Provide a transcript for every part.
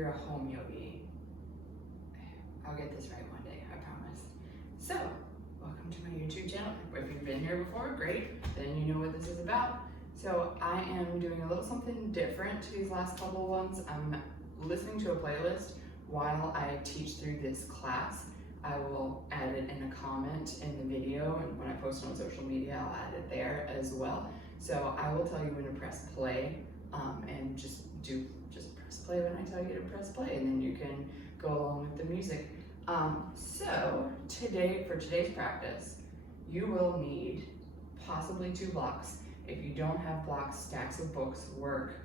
you're a home yogi. I'll get this right one day, I promise. So, welcome to my YouTube channel. If you've been here before, great, then you know what this is about. So I am doing a little something different to these last couple ones. I'm listening to a playlist while I teach through this class. I will add it in a comment in the video, and when I post it on social media, I'll add it there as well. So I will tell you when to press play, and just press play when I tell you to press play, and then you can go along with the music. So today, for today's practice, you will need possibly 2 blocks. If you don't have blocks, stacks of books work,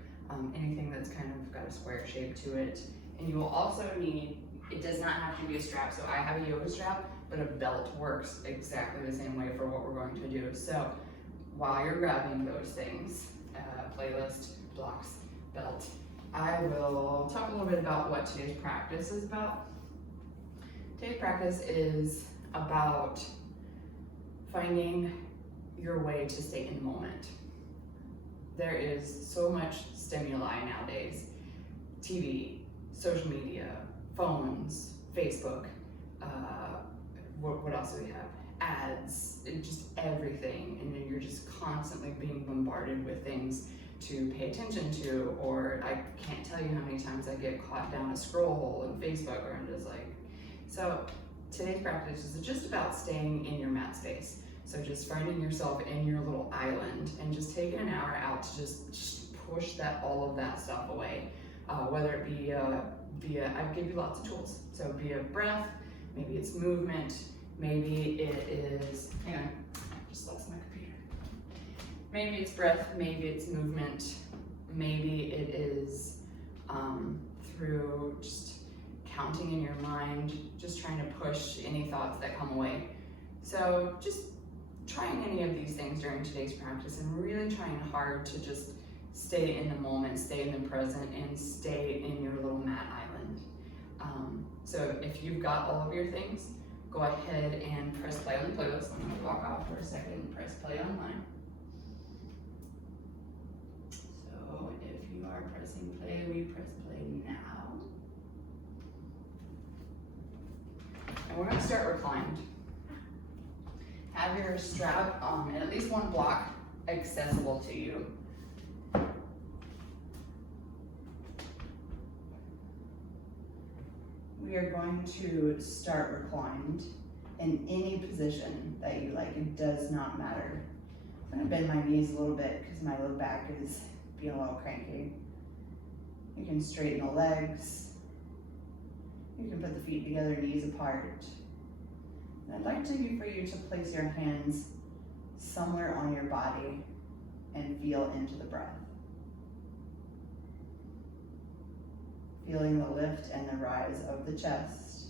anything that's kind of got a square shape to it. And you will also need, it does not have to be a strap, so I have a yoga strap, but a belt works exactly the same way for what we're going to do. So while you're grabbing those things, playlist, blocks, belt, I will talk a little bit about what today's practice is about. Today's practice is about finding your way to stay in the moment. There is so much stimuli nowadays. TV, social media, phones, Facebook, what else do we have? Ads, just everything. And then you're just constantly being bombarded with things to pay attention to, or I can't tell you how many times I get caught down a scroll hole in Facebook where I'm just like, so today's practice is just about staying in your mat space. So just finding yourself in your little island and just taking an hour out to just push all of that stuff away. Whether it be I give you lots of tools. So via breath, maybe it's movement, maybe it is, hang on, I just lost my computer. Maybe it's breath, maybe it's movement, maybe it is through just counting in your mind, just trying to push any thoughts that come away. So just trying any of these things during today's practice and really trying hard to just stay in the moment, stay in the present, and stay in your little mat island. So if you've got all of your things, go ahead and press play on the playlist. I'm gonna walk off for a second and press play on mine. So if you are pressing play, we press play now. And we're gonna start reclined. Have your strap and at least one block accessible to you. We are going to start reclined in any position that you like. It does not matter. I'm gonna bend my knees a little bit because my low back is being a little cranky. You can straighten the legs. You can put the feet together, knees apart. I'd like for you to place your hands somewhere on your body and feel into the breath. Feeling the lift and the rise of the chest.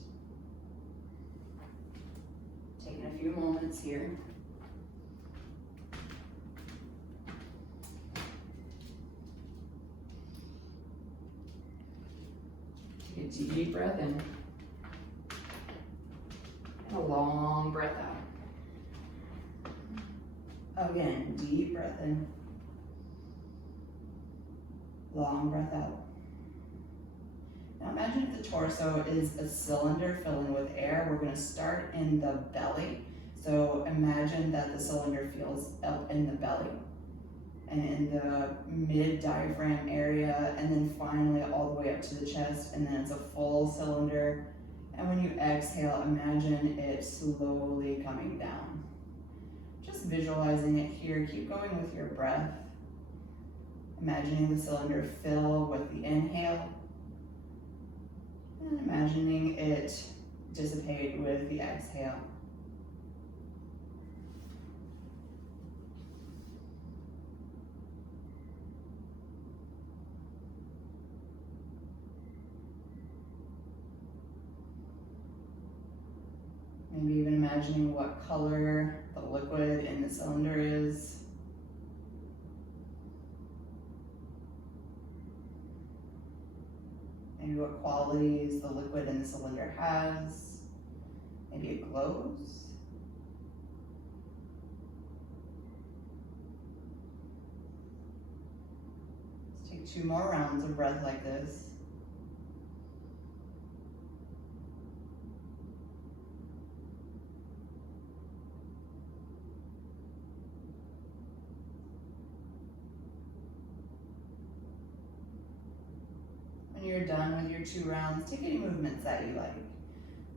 Taking a few moments here. Take a deep breath in. A long breath out. Again, deep breath in. Long breath out. Now imagine if the torso is a cylinder filling with air. We're going to start in the belly. So imagine that the cylinder fills up in the belly and in the mid diaphragm area, and then finally all the way up to the chest, and then it's a full cylinder. And when you exhale, imagine it slowly coming down. Just visualizing it here. Keep going with your breath. Imagining the cylinder fill with the inhale. And imagining it dissipate with the exhale. Maybe even imagining what color the liquid in the cylinder is. Maybe what qualities the liquid in the cylinder has. Maybe it glows. Let's take 2 more rounds of breath like this. When you're done with your 2 rounds, take any movements that you like.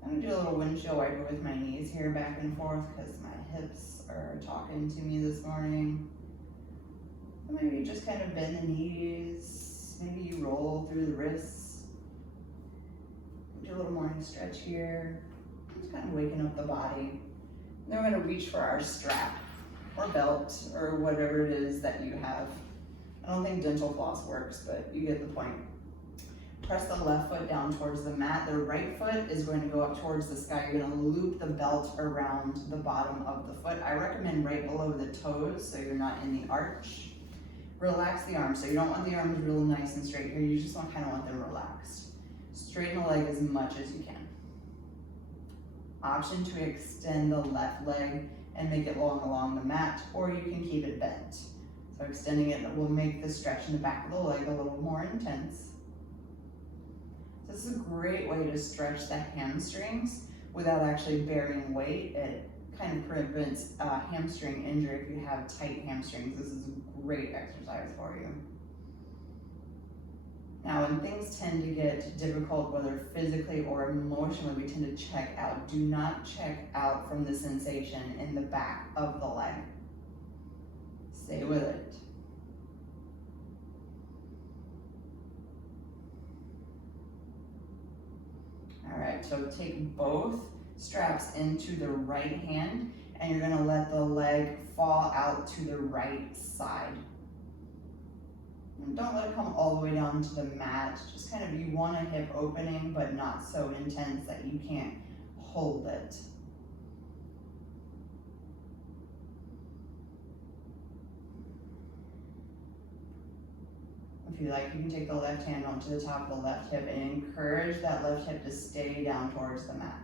I'm gonna do a little windshield wiper with my knees here back and forth because my hips are talking to me this morning. So maybe you just kind of bend the knees, maybe you roll through the wrists. Do a little morning stretch here. Just kind of waking up the body. And then we're gonna reach for our strap or belt or whatever it is that you have. I don't think dental floss works, but you get the point. Press the left foot down towards the mat. The right foot is going to go up towards the sky. You're gonna loop the belt around the bottom of the foot. I recommend right below the toes so you're not in the arch. Relax the arms. So you don't want the arms real nice and straight here. You just kind of want them relaxed. Straighten the leg as much as you can. Option to extend the left leg and make it long along the mat, or you can keep it bent. So extending it will make the stretch in the back of the leg a little more intense. This is a great way to stretch the hamstrings without actually bearing weight. It kind of prevents hamstring injury if you have tight hamstrings. This is a great exercise for you. Now, when things tend to get difficult, whether physically or emotionally, we tend to check out. Do not check out from the sensation in the back of the leg. Stay with it. All right, so take both straps into the right hand and you're gonna let the leg fall out to the right side. And don't let it come all the way down to the mat. Just kind of, you want a hip opening, but not so intense that you can't hold it. If you like, you can take the left hand onto the top of the left hip and encourage that left hip to stay down towards the mat.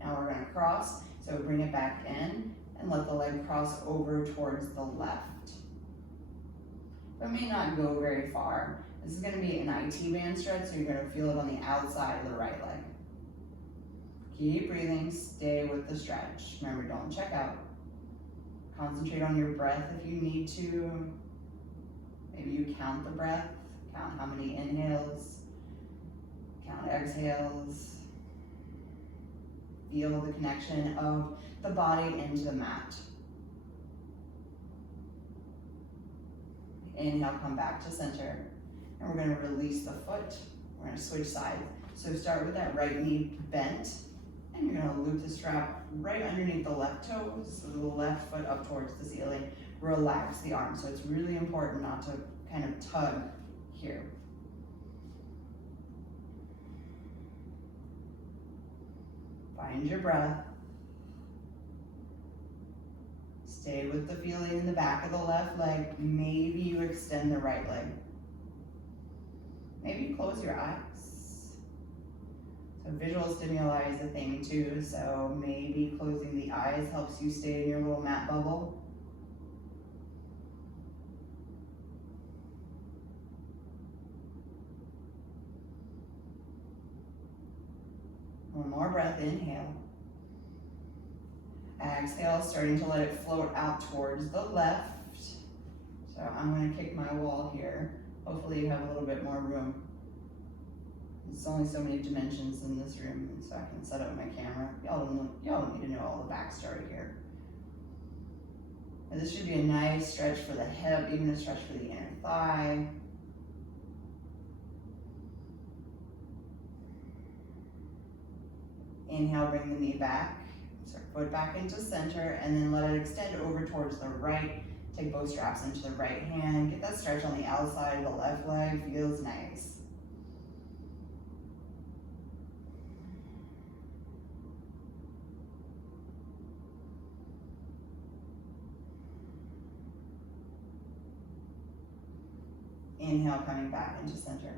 Now we're gonna cross, so bring it back in and let the leg cross over towards the left. But may not go very far. This is gonna be an IT band stretch, so you're gonna feel it on the outside of the right leg. Keep breathing, stay with the stretch. Remember, don't check out. Concentrate on your breath if you need to. Maybe you count the breath, count how many inhales, count exhales. Feel the connection of the body into the mat. Inhale, come back to center. And we're gonna release the foot. We're gonna switch sides. So start with that right knee bent, and you're gonna loop the strap right underneath the left toe, so the left foot up towards the ceiling. Relax the arm. So it's really important not to kind of tug here. Find your breath. Stay with the feeling in the back of the left leg. Maybe you extend the right leg. Maybe you close your eyes. So visual stimuli is a thing too, so maybe closing the eyes helps you stay in your little mat bubble. One more breath, inhale. Exhale, starting to let it float out towards the left. So I'm gonna kick my wall here. Hopefully you have a little bit more room. There's only so many dimensions in this room, so I can set up my camera. Y'all don't need to know all the backstory here. And this should be a nice stretch for the hip, even a stretch for the inner thigh. Inhale, bring the knee back, so foot back into center, and then let it extend over towards the right. Take both straps into the right hand. Get that stretch on the outside of the left leg, feels nice. Inhale, coming back into center.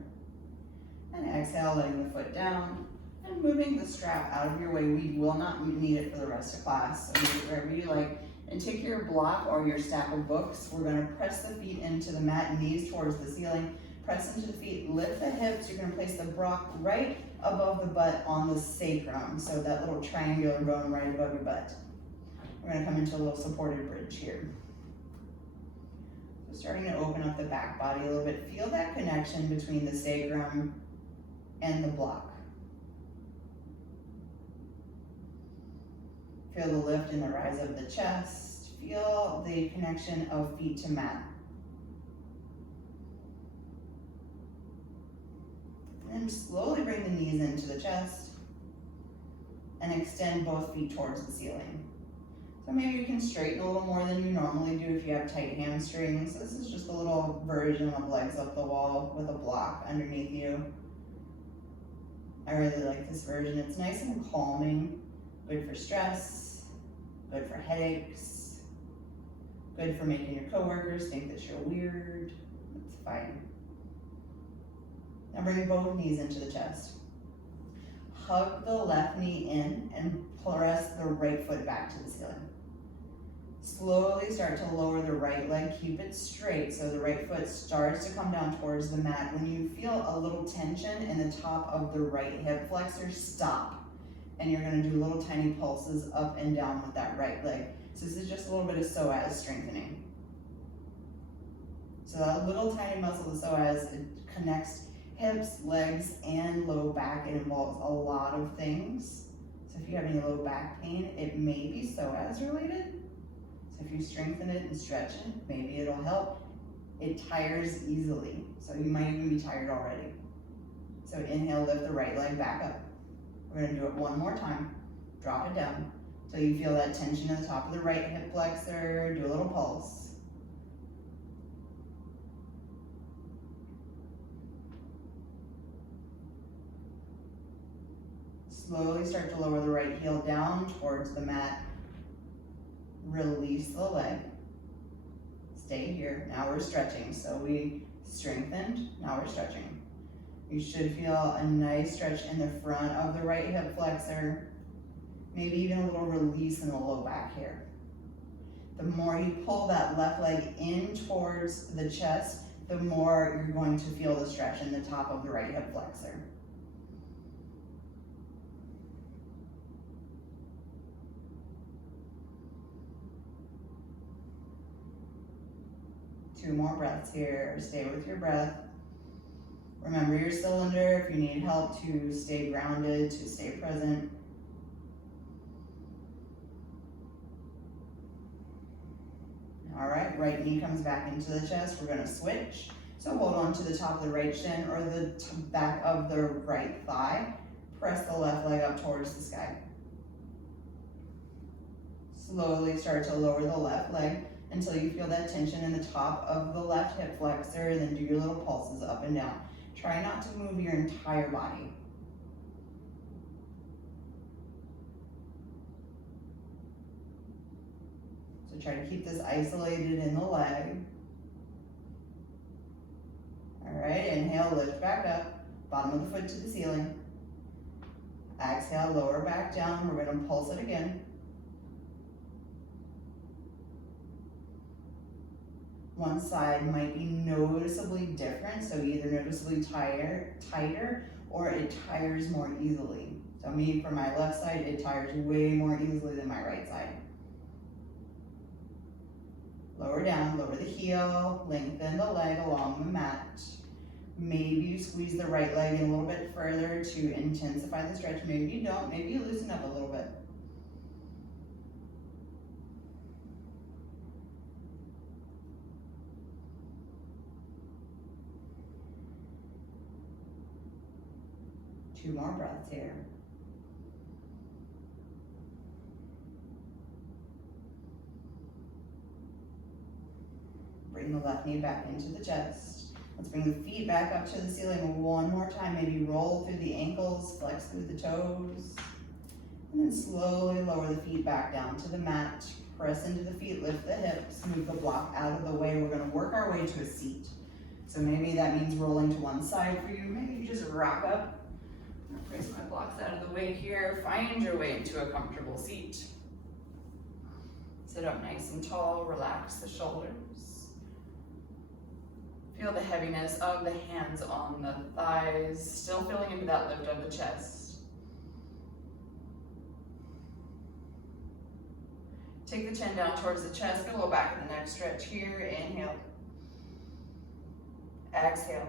And exhale, letting the foot down. And moving the strap out of your way. We will not need it for the rest of class, so move it wherever you like. And take your block or your stack of books. We're gonna press the feet into the mat, knees towards the ceiling. Press into the feet, lift the hips. You're gonna place the block right above the butt on the sacrum. So that little triangular bone right above your butt. We're gonna come into a little supported bridge here. starting to open up the back body a little bit. Feel that connection between the sacrum and the block. Feel the lift and the rise of the chest. Feel the connection of feet to mat. And then slowly bring the knees into the chest and extend both feet towards the ceiling. So maybe you can straighten a little more than you normally do if you have tight hamstrings. This is just a little version of legs up the wall with a block underneath you. I really like this version. It's nice and calming, good for stress, good for headaches, good for making your coworkers think that you're weird. It's fine. Now bring both knees into the chest. Hug the left knee in and press the right foot back to the ceiling. Slowly start to lower the right leg, keep it straight so the right foot starts to come down towards the mat. When you feel a little tension in the top of the right hip flexor, stop. And you're gonna do little tiny pulses up and down with that right leg. So this is just a little bit of psoas strengthening. So that little tiny muscle of psoas, it connects hips, legs, and low back. It involves a lot of things. So if you have any low back pain, it may be psoas related. So if you strengthen it and stretch it, maybe it'll help. It tires easily, so you might even be tired already. So inhale, lift the right leg back up. We're gonna do it one more time. Drop it down till you feel that tension at the top of the right hip flexor. Do a little pulse. Slowly start to lower the right heel down towards the mat. Release the leg. Stay here. Now we're stretching. So we strengthened, now we're stretching. You should feel a nice stretch in the front of the right hip flexor. Maybe even a little release in the low back here. The more you pull that left leg in towards the chest, the more you're going to feel the stretch in the top of the right hip flexor. Two more breaths here. Stay with your breath. Remember your cylinder if you need help to stay grounded, to stay present. All right, right knee comes back into the chest. We're gonna switch. So hold on to the top of the right shin or the back of the right thigh. Press the left leg up towards the sky. Slowly start to lower the left leg until you feel that tension in the top of the left hip flexor, and then do your little pulses up and down. Try not to move your entire body. So try to keep this isolated in the leg. All right, inhale, lift back up, bottom of the foot to the ceiling. Exhale, lower back down. We're gonna pulse it again. One side might be noticeably different, so either noticeably tighter or it tires more easily. So me, for my left side, it tires way more easily than my right side. Lower down, lower the heel, lengthen the leg along the mat. Maybe you squeeze the right leg in a little bit further to intensify the stretch. Maybe you don't, maybe you loosen up a little bit. Two more breaths here. Bring the left knee back into the chest. Let's bring the feet back up to the ceiling one more time. Maybe roll through the ankles, flex through the toes. And then slowly lower the feet back down to the mat. Press into the feet, lift the hips, move the block out of the way. We're gonna work our way to a seat. So maybe that means rolling to one side for you. Maybe you just rock up. Place my blocks out of the way here. Find your way into a comfortable seat. Sit up nice and tall, relax the shoulders. Feel the heaviness of the hands on the thighs, still feeling into that lift of the chest. Take the chin down towards the chest, get a little back of the neck stretch here. Inhale. Exhale.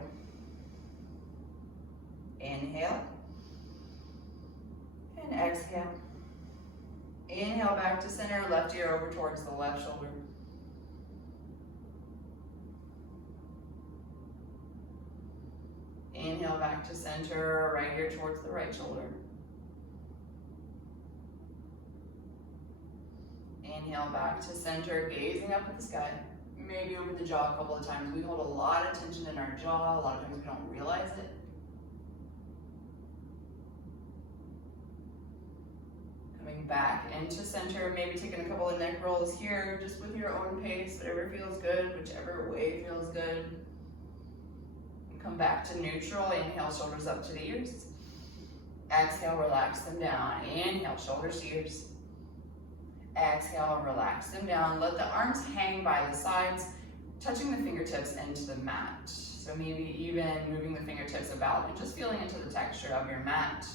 Inhale. And exhale. Inhale back to center, left ear over towards the left shoulder. Inhale back to center, right ear towards the right shoulder. Inhale back to center, gazing up at the sky. Maybe over the jaw a couple of times. We hold a lot of tension in our jaw. A lot of times we don't realize it. Coming back into center, maybe taking a couple of neck rolls here, just with your own pace, whatever feels good, whichever way feels good. And come back to neutral. Inhale, shoulders up to the ears. Exhale, relax them down. Inhale, shoulders to ears. Exhale, relax them down. Let the arms hang by the sides, touching the fingertips into the mat. So maybe even moving the fingertips about and just feeling into the texture of your mat.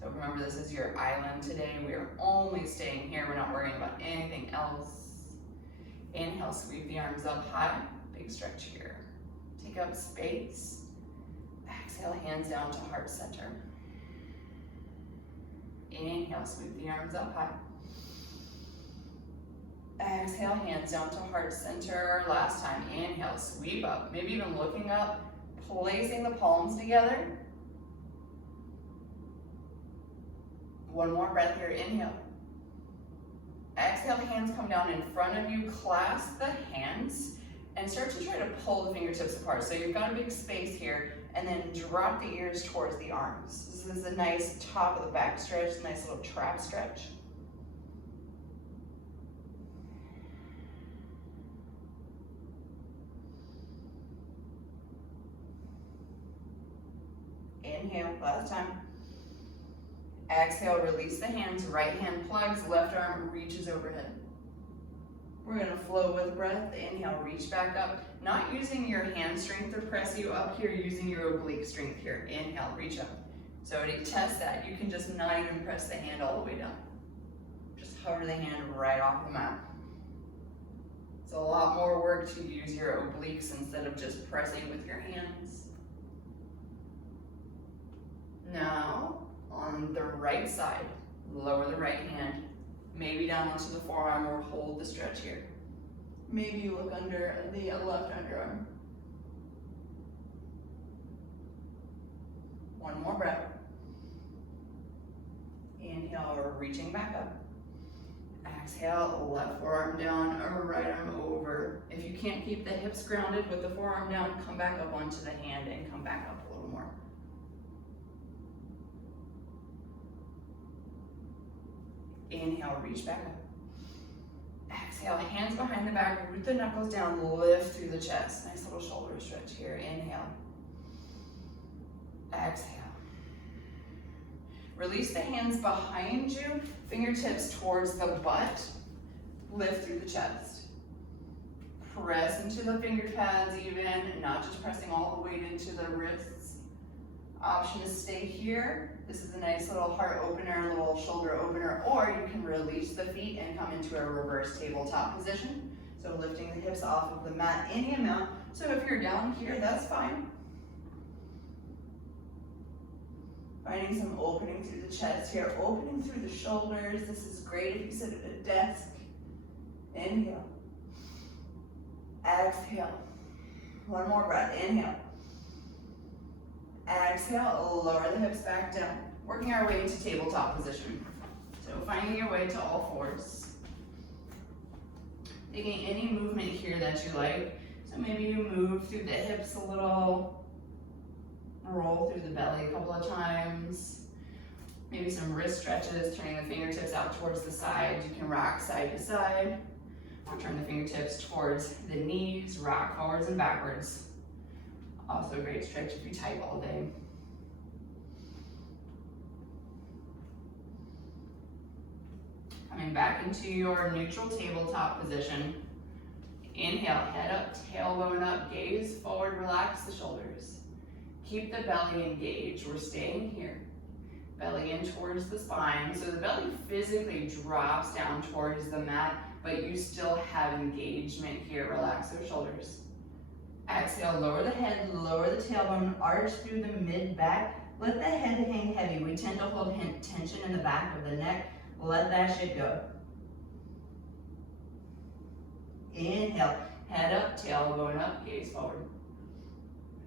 So remember, this is your island today. We are only staying here. We're not worrying about anything else. Inhale, sweep the arms up high. Big stretch here. Take up space. Exhale, hands down to heart center. Inhale, sweep the arms up high. Exhale, hands down to heart center. Last time, inhale, sweep up. Maybe even looking up, placing the palms together. One more breath here, inhale. Exhale, hands come down in front of you, clasp the hands, and start to try to pull the fingertips apart. So you've got a big space here, and then drop the ears towards the arms. This is a nice top of the back stretch, nice little trap stretch. Inhale, last time. Exhale, release the hands, right hand plugs, left arm reaches overhead. We're gonna flow with breath. Inhale, reach back up. Not using your hand strength to press you up here, using your oblique strength here. Inhale, reach up. So to test that, you can just not even press the hand all the way down. Just hover the hand right off the mat. It's a lot more work to use your obliques instead of just pressing with your hands. Now, on the right side, lower the right hand, maybe down onto the forearm or hold the stretch here. Maybe you look under the left underarm. One more breath. Inhale, or reaching back up. Exhale, left forearm down, or right arm over. If you can't keep the hips grounded with the forearm down, come back up onto the hand and come back up a little more. Inhale, reach back up. Exhale, hands behind the back, root the knuckles down, lift through the chest. Nice little shoulder stretch here. Inhale. Exhale. Release the hands behind you, fingertips towards the butt. Lift through the chest. Press into the finger pads even, not just pressing all the weight into the wrists. Option to stay here. This is a nice little heart opener, little shoulder opener, or you can release the feet and come into a reverse tabletop position. So lifting the hips off of the mat any amount. So if you're down here, that's fine. Finding some opening through the chest here, opening through the shoulders. This is great if you sit at a desk. Inhale. Exhale. One more breath. Inhale. Exhale, lower the hips back down. Working our way into tabletop position. So finding your way to all fours. Taking any movement here that you like. So maybe you move through the hips a little. Roll through the belly a couple of times. Maybe some wrist stretches, turning the fingertips out towards the side. You can rock side to side. Or turn the fingertips towards the knees, rock forwards and backwards. Also a great stretch if you type all day. Coming back into your neutral tabletop position. Inhale, head up, tailbone up, gaze forward, relax the shoulders. Keep the belly engaged. We're staying here. Belly in towards the spine. So the belly physically drops down towards the mat, but you still have engagement here. Relax those shoulders. Exhale, lower the head, lower the tailbone, arch through the mid-back. Let the head hang heavy. We tend to hold tension in the back of the neck. Let that shit go. Inhale, head up, tailbone up, gaze forward.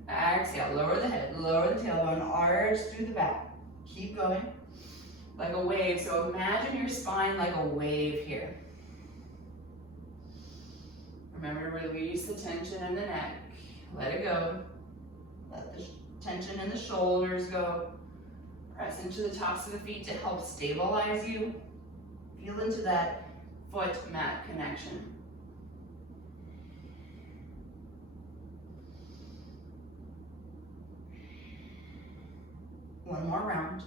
Exhale, lower the head, lower the tailbone, arch through the back. Keep going. Like a wave, so imagine your spine like a wave here. Remember to release the tension in the neck. Let it go. Let the tension in the shoulders go. Press into the tops of the feet to help stabilize you. Feel into that foot mat connection. One more round.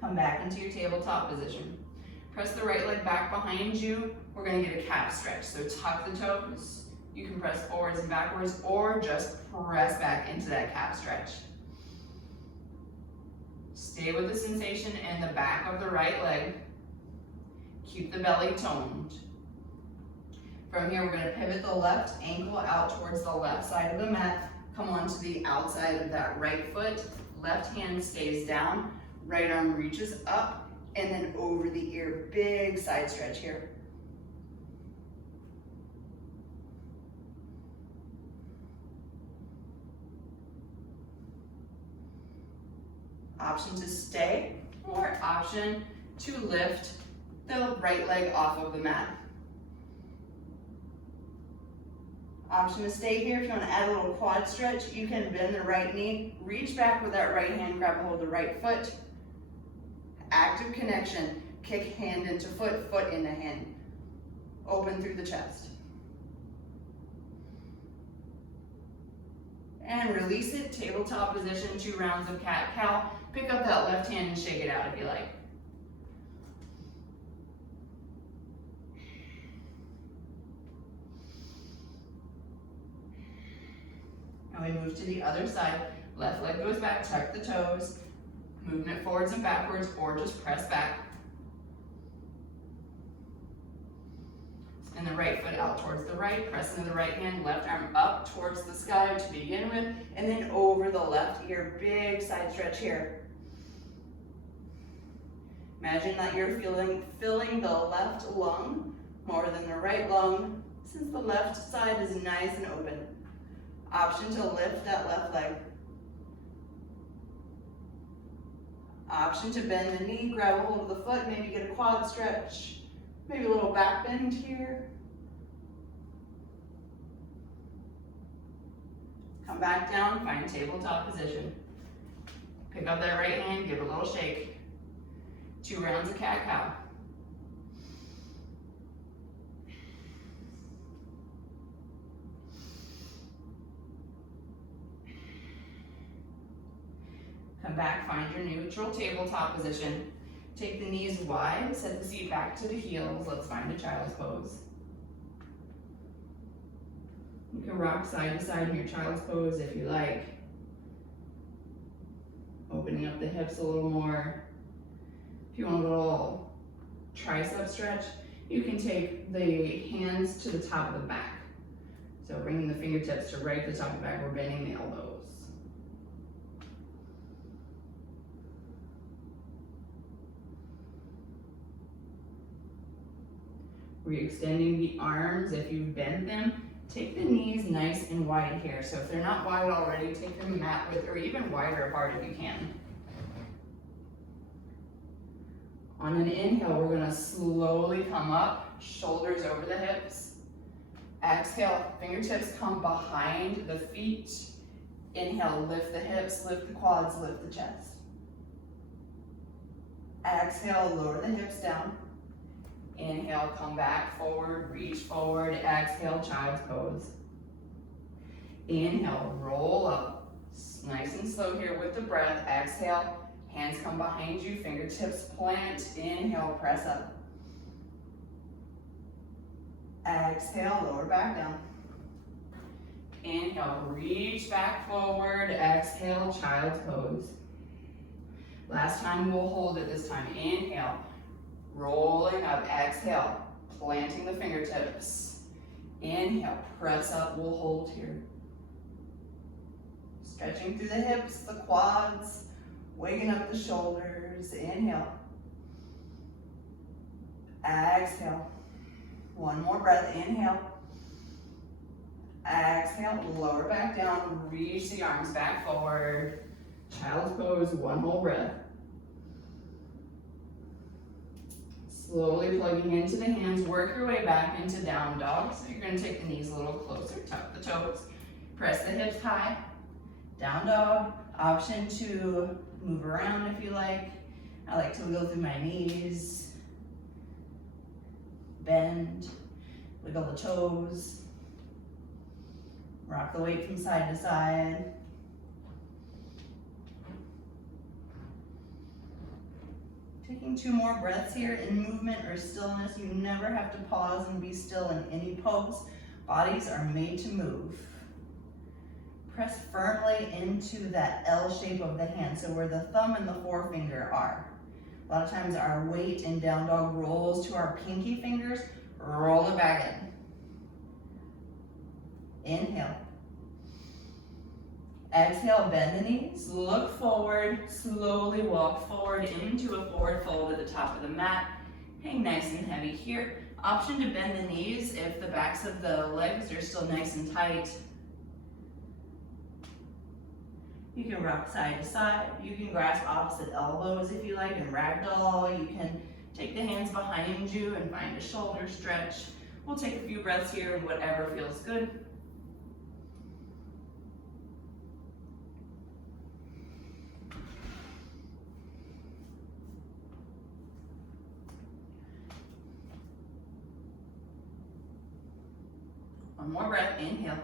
Come back into your tabletop position. Press the right leg back behind you. We're gonna get a calf stretch. So tuck the toes. You can press forwards and backwards or just press back into that calf stretch. Stay with the sensation in the back of the right leg. Keep the belly toned. From here, we're gonna pivot the left ankle out towards the left side of the mat. Come onto the outside of that right foot. Left hand stays down. Right arm reaches up and then over the ear. Big side stretch here. Option to stay or option to lift the right leg off of the mat. Option to stay here. If you want to add a little quad stretch, you can bend the right knee, reach back with that right hand, grab a hold of the right foot. Active connection, kick hand into foot, foot into hand. Open through the chest. And release it, tabletop position, 2 rounds of cat-cow. Pick up that left hand and shake it out if you like. And we move to the other side. Left leg goes back, tuck the toes. Movement forwards and backwards or just press back. And the right foot out towards the right, press into the right hand, left arm up towards the sky to begin with, and then over the left ear, big side stretch here. Imagine that you're filling the left lung more than the right lung, since the left side is nice and open. Option to lift that left leg. Option to bend the knee, grab a hold of the foot, maybe get a quad stretch, maybe a little back bend here. Come back down, find tabletop position. Pick up that right hand, give a little shake. 2 rounds of cat-cow. Come back, find your neutral tabletop position. Take the knees wide, set the seat back to the heels. Let's find a child's pose. You can rock side to side in your child's pose if you like. Opening up the hips a little more. If you want a little tricep stretch, you can take the hands to the top of the back. So bringing the fingertips to right at the top of the back, we're bending the elbows. Re-extending the arms. If you bend them, take the knees nice and wide here. So if they're not wide already, take them mat width or even wider apart if you can. On an inhale, we're gonna slowly come up, shoulders over the hips. Exhale, fingertips come behind the feet. Inhale, lift the hips, lift the quads, lift the chest. Exhale, lower the hips down. Inhale, come back forward, reach forward. Exhale, child's pose. Inhale, roll up. Nice and slow here with the breath. Exhale, hands come behind you, fingertips plant. Inhale, press up. Exhale, lower back down. Inhale, reach back forward. Exhale, child's pose. Last time we'll hold it this time. Inhale, rolling up. Exhale, planting the fingertips. Inhale, press up, we'll hold here. Stretching through the hips, the quads, waking up the shoulders. Inhale. Exhale. One more breath, inhale. Exhale, lower back down, reach the arms back forward. Child's pose, one whole breath. Slowly plugging into the hands, work your way back into down dog. So you're gonna take the knees a little closer, tuck the toes, press the hips high. Down dog, option to move around if you like. I like to wiggle through my knees. Bend, wiggle the toes. Rock the weight from side to side. Taking 2 more breaths here. In movement or stillness, you never have to pause and be still in any pose. Bodies are made to move. Press firmly into that L shape of the hand, so where the thumb and the forefinger are. A lot of times our weight in down dog rolls to our pinky fingers. Roll it back in. Inhale. Exhale, bend the knees, look forward, slowly walk forward into a forward fold at the top of the mat. Hang nice and heavy here. Option to bend the knees if the backs of the legs are still nice and tight. You can rock side to side. You can grasp opposite elbows if you like and ragdoll. You can take the hands behind you and find a shoulder stretch. We'll take a few breaths here and whatever feels good. One more breath, inhale.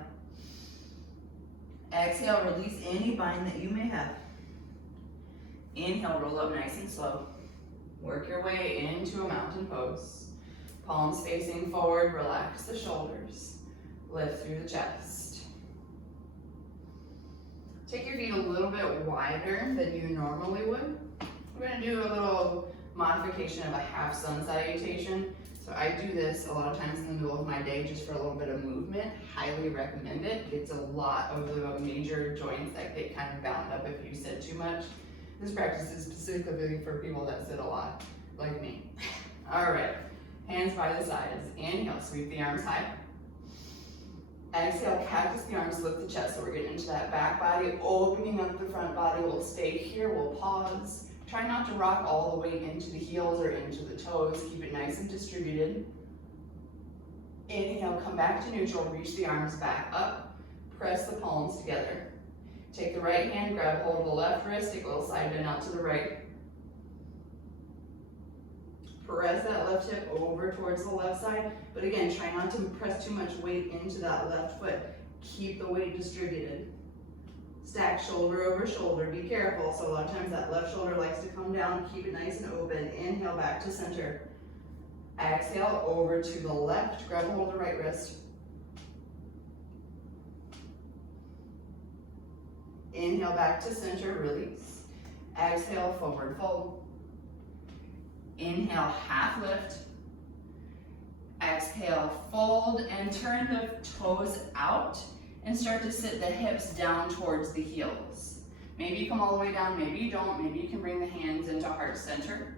Exhale, release any bind that you may have. Inhale, roll up nice and slow. Work your way into a mountain pose. Palms facing forward, relax the shoulders. Lift through the chest. Take your feet a little bit wider than you normally would. We're gonna do a little modification of a half sun salutation. So I do this a lot of times in the middle of my day just for a little bit of movement. Highly recommend it. It's a lot of the major joints that get kind of bound up if you sit too much. This practice is specifically for people that sit a lot, like me. All right, hands by the sides. Inhale, sweep the arms high. Exhale, cactus the arms, lift the chest. So we're getting into that back body, opening up the front body. We'll stay here, we'll pause. Try not to rock all the way into the heels or into the toes. Keep it nice and distributed. Inhale, come back to neutral, reach the arms back up. Press the palms together. Take the right hand, grab hold of the left wrist, take a little side bend out to the right. Press that left hip over towards the left side, but again, try not to press too much weight into that left foot. Keep the weight distributed. Stack shoulder over shoulder, be careful. So a lot of times that left shoulder likes to come down, keep it nice and open. Inhale, back to center. Exhale, over to the left, grab a hold of the right wrist. Inhale, back to center, release. Exhale, forward fold. Inhale, half lift. Exhale, fold and turn the toes out and start to sit the hips down towards the heels. Maybe you come all the way down, maybe you don't. Maybe you can bring the hands into heart center.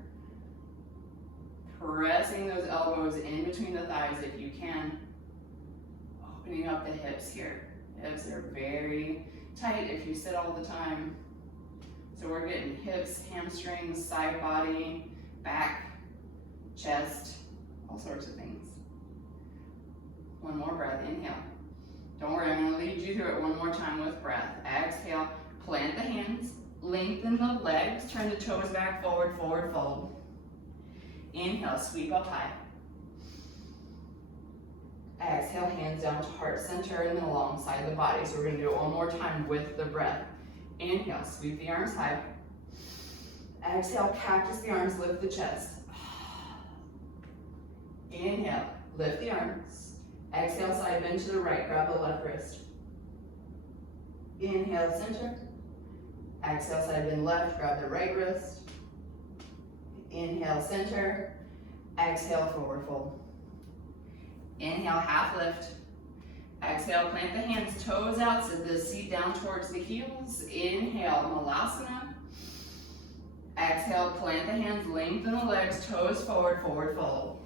Pressing those elbows in between the thighs if you can. Opening up the hips here. Hips are very tight if you sit all the time. So we're getting hips, hamstrings, side body, back, chest, all sorts of things. One more breath, inhale. Don't worry, I'm gonna lead you through it one more time with breath. Exhale, plant the hands, lengthen the legs, turn the toes back forward, forward fold. Inhale, sweep up high. Exhale, hands down to heart center and then alongside the body. So we're gonna do it one more time with the breath. Inhale, sweep the arms high. Exhale, cactus the arms, lift the chest. Inhale, lift the arms. Exhale, side bend to the right, grab the left wrist. Inhale, center. Exhale, side bend left, grab the right wrist. Inhale, center. Exhale, forward fold. Inhale, half lift. Exhale, plant the hands, toes out, sit the seat down towards the heels. Inhale, Malasana. Exhale, plant the hands, lengthen the legs, toes forward, forward fold.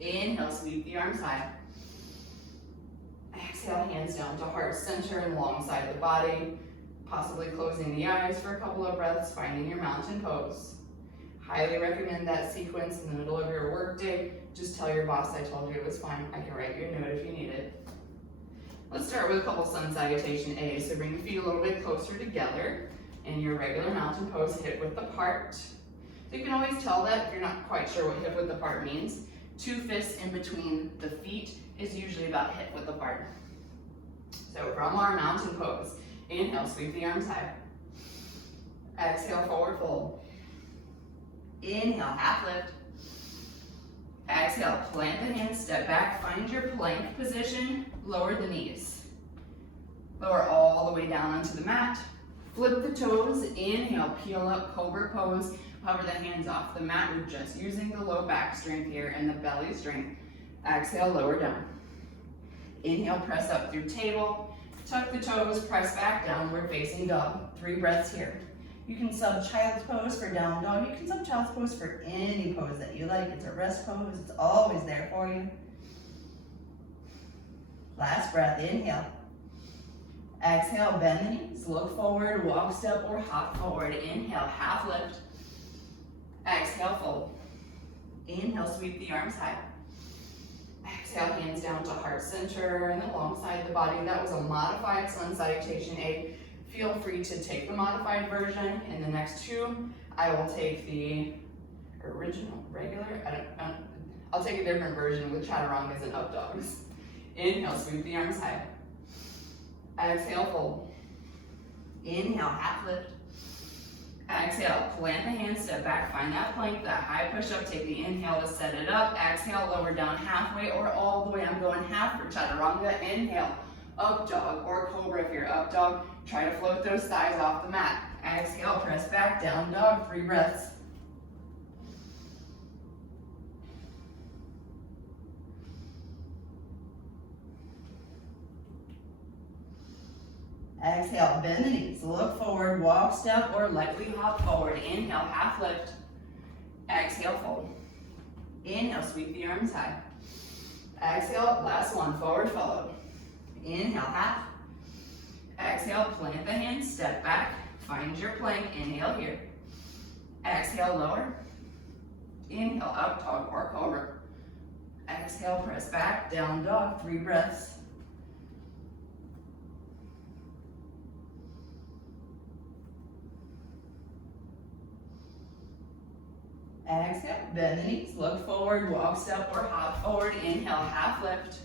Inhale, sweep the arms high. Exhale, hands down to heart center and long side of the body. Possibly closing the eyes for a couple of breaths, finding your mountain pose. Highly recommend that sequence in the middle of your workday. Just tell your boss I told you it was fine. I can write you a note if you need it. Let's start with a couple sun salutation A. So bring the feet a little bit closer together in your regular mountain pose, hip width apart. So you can always tell that if you're not quite sure what hip width apart means. 2 fists in between the feet is usually about hip width apart. So from our mountain pose, inhale, sweep the arms high. Exhale, forward fold. Inhale, half lift. Exhale, plant the hands, step back, find your plank position, lower the knees. Lower all the way down onto the mat. Flip the toes, inhale, peel up, cobra pose. Hover the hands off the mat. We're just using the low back strength here and the belly strength. Exhale, lower down. Inhale, press up through table. Tuck the toes, press back, downward facing dog. 3 breaths here. You can sub child's pose for down dog. You can sub child's pose for any pose that you like. It's a rest pose. It's always there for you. Last breath, inhale. Exhale, bend the knees. Look forward, walk, step, or hop forward. Inhale, half lift. Exhale, fold. Inhale, sweep the arms high. Exhale, hands down to heart center and alongside the body. That was a modified sun salutation A. Feel free to take the modified version. In the next 2, I will take the original, regular, I'll take a different version with chaturangas and up dogs. Inhale, sweep the arms high. Exhale, fold. Inhale, half lift. Exhale, plant the hands, step back, find that plank, that high push up, take the inhale to set it up. Exhale, lower down halfway or all the way. I'm going half for chaturanga. Inhale, up dog or cobra if you're up dog. Try to float those thighs off the mat. Exhale, press back, down dog, 3 breaths. Exhale, bend the knees, look forward, walk, step, or lightly hop forward. Inhale, half lift. Exhale, fold. Inhale, sweep the arms high. Exhale, last one, forward fold. Inhale, half. Exhale, plant the hands, step back, find your plank, inhale here. Exhale, lower. Inhale, up dog or cobra. Exhale, press back, down dog, 3 breaths. Exhale, bend the knees, look forward, walk, step, or hop forward. Inhale, half lift.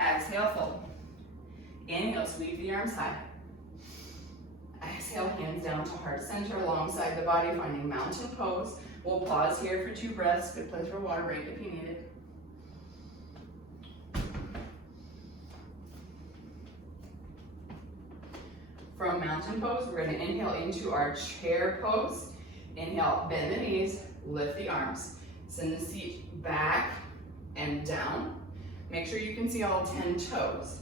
Exhale, fold. Inhale, sweep the arms high. Exhale, hands down to heart center alongside the body, finding mountain pose. We'll pause here for 2 breaths. Good place for a water break if you need it. From mountain pose, we're going to inhale into our chair pose. Inhale, bend the knees, lift the arms. Send the seat back and down. Make sure you can see all 10 toes.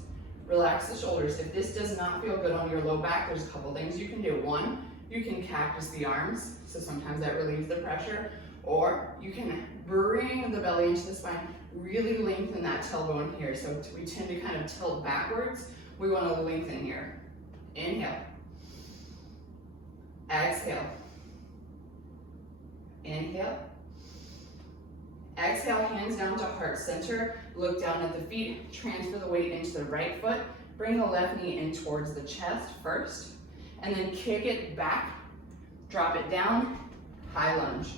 Relax the shoulders. If this does not feel good on your low back, there's a couple things you can do. 1, you can cactus the arms, so sometimes that relieves the pressure. Or you can bring the belly into the spine, really lengthen that tailbone here. So we tend to kind of tilt backwards. We want to lengthen here. Inhale. Exhale. Inhale. Exhale, hands down to heart center. Look down at the feet. Transfer the weight into the right foot. Bring the left knee in towards the chest first. And then kick it back. Drop it down. High lunge.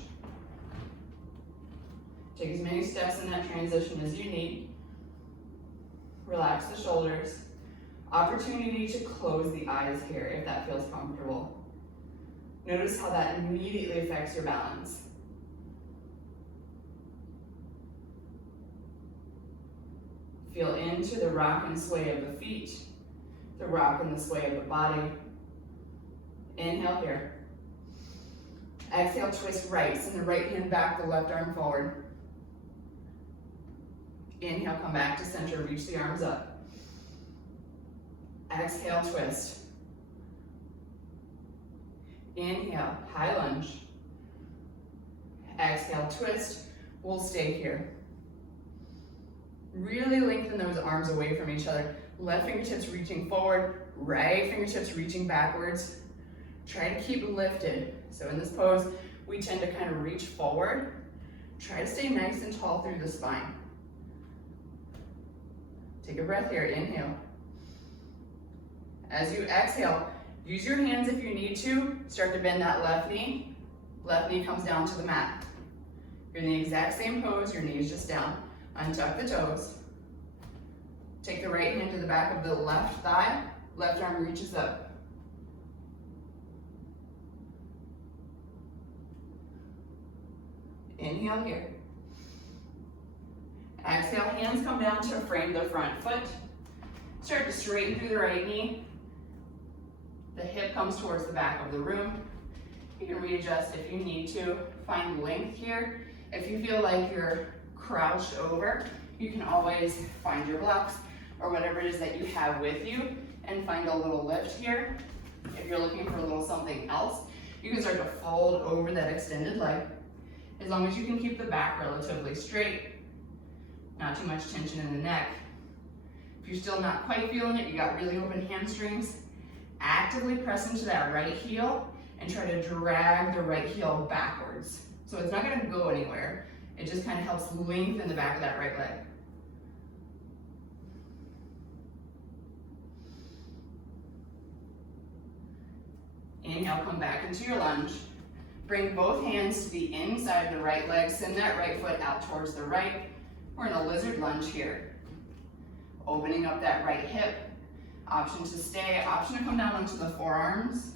Take as many steps in that transition as you need. Relax the shoulders. Opportunity to close the eyes here if that feels comfortable. Notice how that immediately affects your balance. Feel into the rock and sway of the feet, the rock and the sway of the body. Inhale here. Exhale, twist right. Send the right hand back, the left arm forward. Inhale, come back to center, reach the arms up. Exhale, twist. Inhale, high lunge. Exhale, twist. We'll stay here. Really lengthen those arms away from each other. Left fingertips reaching forward, right fingertips reaching backwards. Try to keep lifted. So in this pose, we tend to kind of reach forward. Try to stay nice and tall through the spine. Take a breath here, inhale. As you exhale, use your hands if you need to. Start to bend that left knee. Left knee comes down to the mat. You're in the exact same pose, your knee is just down. Untuck the toes. Take the right hand to the back of the left thigh. Left arm reaches up. Inhale here. Exhale, hands come down to frame the front foot. Start to straighten through the right knee. The hip comes towards the back of the room. You can readjust if you need to. Find length here. If you feel like you're crouched over, you can always find your blocks or whatever it is that you have with you and find a little lift here. If you're looking for a little something else, you can start to fold over that extended leg. As long as you can keep the back relatively straight, not too much tension in the neck. If you're still not quite feeling it, you got really open hamstrings, actively press into that right heel and try to drag the right heel backwards. So it's not gonna go anywhere. It just kind of helps lengthen the back of that right leg. Inhale, come back into your lunge. Bring both hands to the inside of the right leg. Send that right foot out towards the right. We're in a lizard lunge here. Opening up that right hip. Option to stay, option to come down onto the forearms.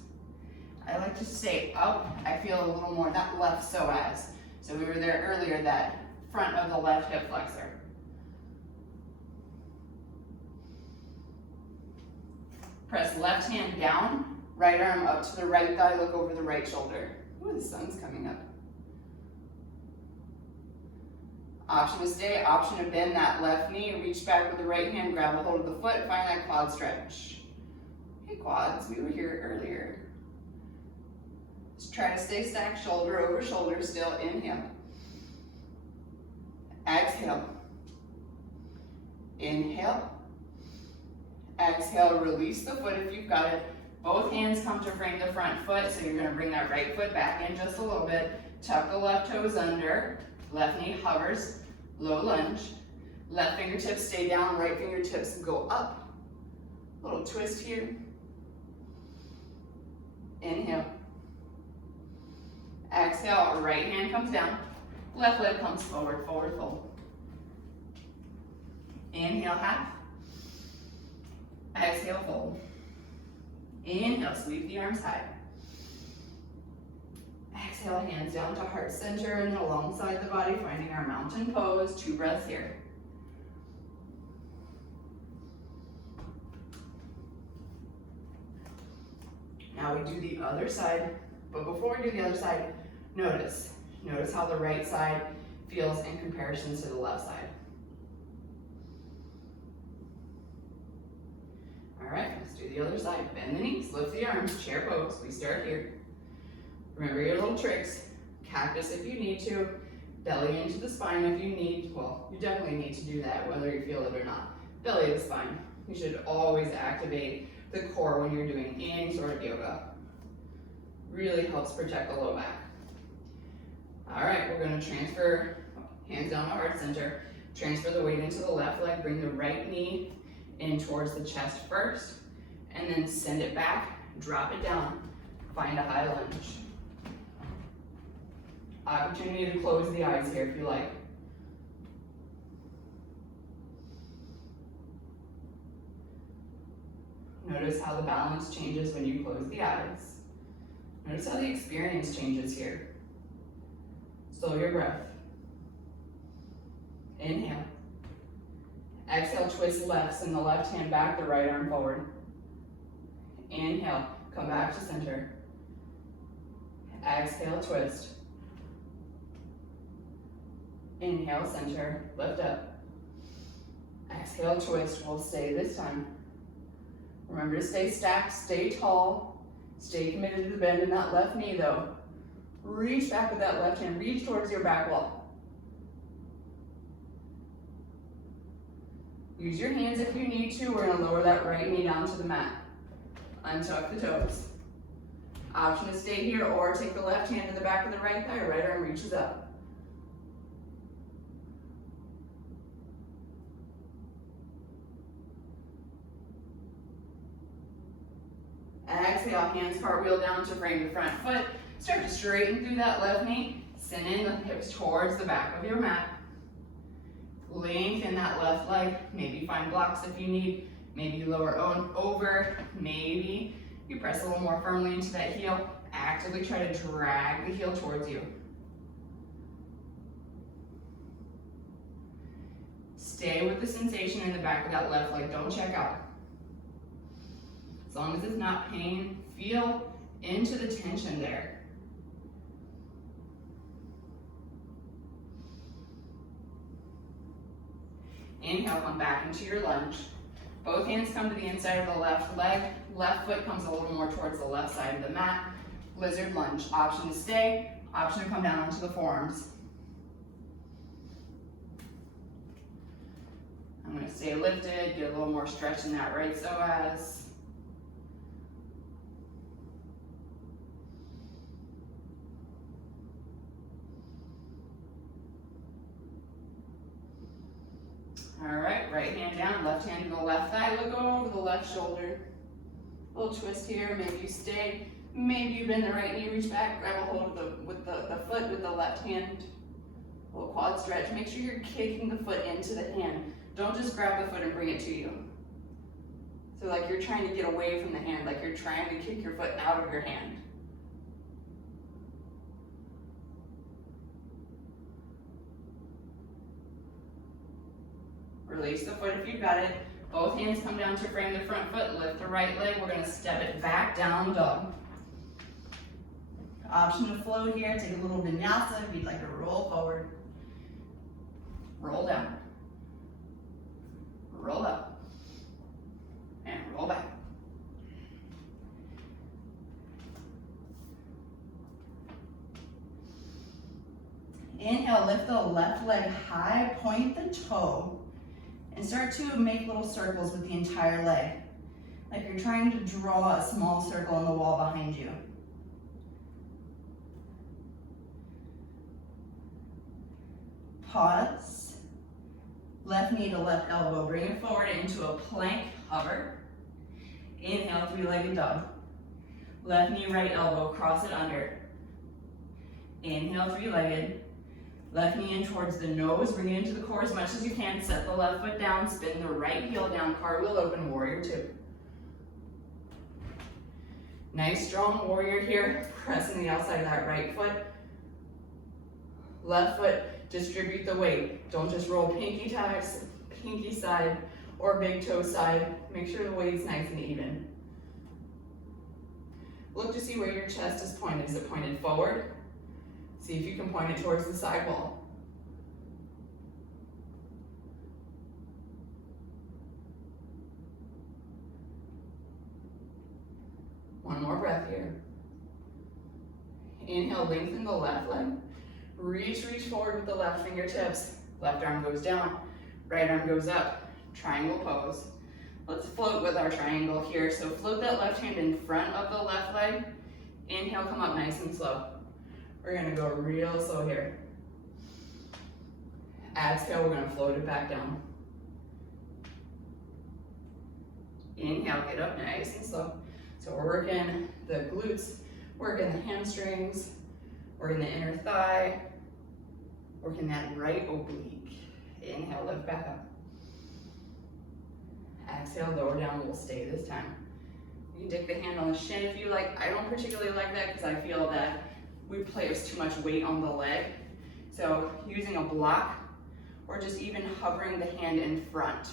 I like to stay up. I feel a little more, that left psoas. So we were there earlier, that front of the left hip flexor. Press left hand down, right arm up to the right thigh, look over the right shoulder. Ooh, the sun's coming up. Option to stay, option to bend that left knee, reach back with the right hand, grab a hold of the foot, find that quad stretch. Hey quads, we were here earlier. Just try to stay stacked shoulder over shoulder still, inhale. Exhale. Inhale. Exhale, release the foot if you've got it. Both hands come to frame the front foot, so you're gonna bring that right foot back in just a little bit. Tuck the left toes under. Left knee hovers, low lunge. Left fingertips stay down, right fingertips go up. Little twist here. Inhale. Exhale, right hand comes down. Left leg comes forward, forward fold. Inhale, half. Exhale, fold. Inhale, sweep the arms high. Exhale, hands down to heart center and alongside the body, finding our mountain pose. 2 breaths here. Now we do the other side, but before we do the other side, notice how the right side feels in comparison to the left side. All right, let's do the other side. Bend the knees, lift the arms, chair pose. We start here. Remember your little tricks. Cactus if you need to. Belly into the spine if you need. Well, you definitely need to do that whether you feel it or not. Belly to the spine. You should always activate the core when you're doing any sort of yoga. Really helps protect the low back. All right, we're gonna transfer, hands down to heart center. Transfer the weight into the left leg. Bring the right knee in towards the chest first, and then send it back, drop it down, find a high lunge. Opportunity to close the eyes here if you like. Notice how the balance changes when you close the eyes. Notice how the experience changes here. Slow your breath. Inhale. Exhale, twist left, send the left hand back, the right arm forward. Inhale, come back to center. Exhale, twist. Inhale, center, lift up. Exhale, twist, we'll stay this time. Remember to stay stacked, stay tall, stay committed to the bend in that left knee though. Reach back with that left hand, reach towards your back wall. Use your hands if you need to. We're gonna lower that right knee down to the mat. Untuck the toes. Option to stay here or take the left hand to the back of the right thigh, right arm reaches up. Exhale, hands cartwheel down to frame the front foot. Start to straighten through that left knee. Send in the hips towards the back of your mat. Lengthen that left leg. Maybe find blocks if you need. Maybe you lower over. Maybe you press a little more firmly into that heel. Actively try to drag the heel towards you. Stay with the sensation in the back of that left leg. Don't check out. As long as it's not pain, feel into the tension there. Inhale, come back into your lunge. Both hands come to the inside of the left leg. Left foot comes a little more towards the left side of the mat. Lizard lunge. Option to stay, option to come down onto the forearms. I'm going to stay lifted, get a little more stretch in that right psoas. All right, right hand down, left hand to the left thigh. Look over the left shoulder. A little twist here, maybe you stay. Maybe you bend the right knee, reach back, grab a hold of the foot with the left hand. A little quad stretch. Make sure you're kicking the foot into the hand. Don't just grab the foot and bring it to you. So like you're trying to get away from the hand, like you're trying to kick your foot out of your hand. Release the foot if you've got it. Both hands come down to frame the front foot. Lift the right leg. We're going to step it back, down dog. Option to float here. Take a little vinyasa if you'd like to roll forward. Roll down. Roll up. And roll back. Inhale, lift the left leg high, point the toe. And start to make little circles with the entire leg. Like you're trying to draw a small circle on the wall behind you. Pause. Left knee to left elbow. Bring it forward into a plank hover. Inhale, three-legged dog. Left knee, right elbow, cross it under. Inhale, three-legged. Left knee in towards the nose, bring it into the core as much as you can. Set the left foot down, spin the right heel down, cartwheel open, warrior two. Nice strong warrior here, pressing the outside of that right foot. Left foot, distribute the weight. Don't just roll pinky ties, pinky side, or big toe side. Make sure the weight's nice and even. Look to see where your chest is pointed. Is it pointed forward? See if you can point it towards the side wall. One more breath here. Inhale, lengthen the left leg. Reach forward with the left fingertips. Left arm goes down, right arm goes up. Triangle pose. Let's float with our triangle here. So float that left hand in front of the left leg. Inhale, come up nice and slow. We're gonna go real slow here. Exhale, we're gonna float it back down. Inhale, get up nice and slow. So we're working the glutes, working the hamstrings, working the inner thigh, working that right oblique. Inhale, lift back up. Exhale, lower down, we'll stay this time. You can take the hand on the shin if you like. I don't particularly like that because I feel that we place too much weight on the leg. So using a block or just even hovering the hand in front.